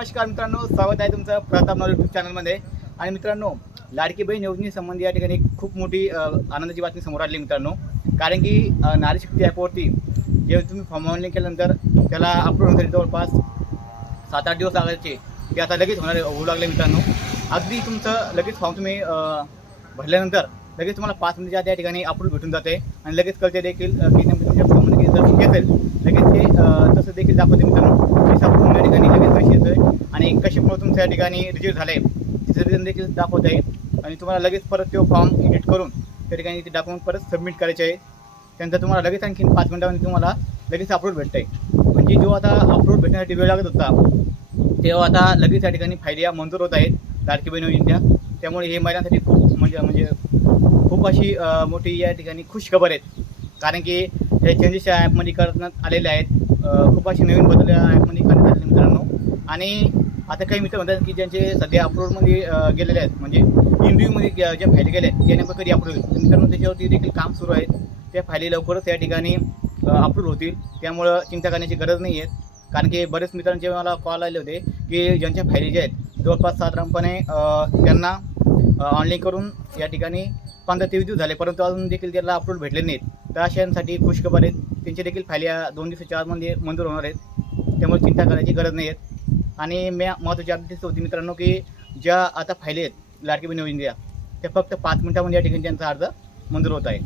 नमस्कार मित्रांनो स्वागत आहे तुमचं प्रताप नॉलेज यूट्यूब चॅनलमध्ये आणि मित्रांनो लाडकी बहीण योजनेसंबंधी या ठिकाणी खूप मोठी आनंदाची बातमी समोर आली मित्रांनो. कारण की नारी शक्ती ॲपवरती जे तुम्ही फॉर्म ऑनलाईन केल्यानंतर त्याला अपलोड होण्यासाठी जवळपास सात आठ दिवस लागायचे. ते आता लगेच होणार होऊ लागले मित्रांनो. अगदी तुमचं लगेच फॉर्म तुम्ही भरल्यानंतर लगेच तुम्हाला पाच मिनिटाच्या त्या ठिकाणी अपलोड भेटून जाते. आणि लगेच कळते देखील की तुमच्या फॉर्ममध्ये लगेच ते तसं देखील दाखवते मित्रांनो पैसा अपलोड या ठिकाणी लगेच पैसे येतोय आणि कशामुळे तुमच्या या ठिकाणी रिजेक्ट झाले तिचं रिझन देखील दाखवत आहे. आणि तुम्हाला लगेच परत तो फॉर्म एडिट करून त्या ठिकाणी ते डॉक्युमेंट परत सबमिट करायचे आहे. त्यानंतर तुम्हाला लगेच आणखीन पाच मिनिटामध्ये तुम्हाला लगेच अपलोड भेटत आहे म्हणजे जो आता अपलोड भेटण्यासाठी वेळ लागत होता तेव्हा आता लगेच या ठिकाणी फायद्या मंजूर होत आहेत. लाडकी बहिणी इंडिया त्यामुळे हे महिलांसाठी खूप म्हणजे म्हणजे खूप अशी मोठी या ठिकाणी खुश खबर आहेत. कारण की हे चेंजेस या ॲपमध्ये करण्यात आलेले आहेत. खूप असे नवीन बदल या ॲपमध्ये करण्यात आलेले मित्रांनो. आणि आता काही मित्र म्हणतात की ज्यांचे सध्या अपलोडमध्ये गेलेले आहेत म्हणजे इंटरव्ह्यूमध्ये ज्या फायली गेल्या आहेत त्यांना कधी अप्रूव्ह होईल मित्रांनो त्याच्यावरती देखील काम सुरू आहे त्या फायली लवकरच या ठिकाणी अपलोड होतील. त्यामुळं चिंता करण्याची गरज नाही आहे. कारण की बरेच मित्रांचे मला कॉल आले होते की ज्यांच्या फायली ज्या आहेत जवळपास साधारणपणे त्यांना ऑनलाईन करून या ठिकाणी पंधरा तेवीस दिवस झाले परंतु अजून देखील त्याला अपलोड भेटले नाहीत. तर अशांसाठी खुशखबर आहेत. त्यांचे देखील फायल्या दोन दिवसाच्या आतमध्ये मंजूर होणार आहेत. त्यामुळे चिंता करायची गरज नाही आहे. आणि मी महत्त्वाची अपडेट्स होती मित्रांनो की ज्या आता फायली आहेत लाडकी बहीण इंडिया त्या फक्त पाच मिनिटामध्ये या ठिकाणी त्यांचा अर्ज मंजूर होत आहे.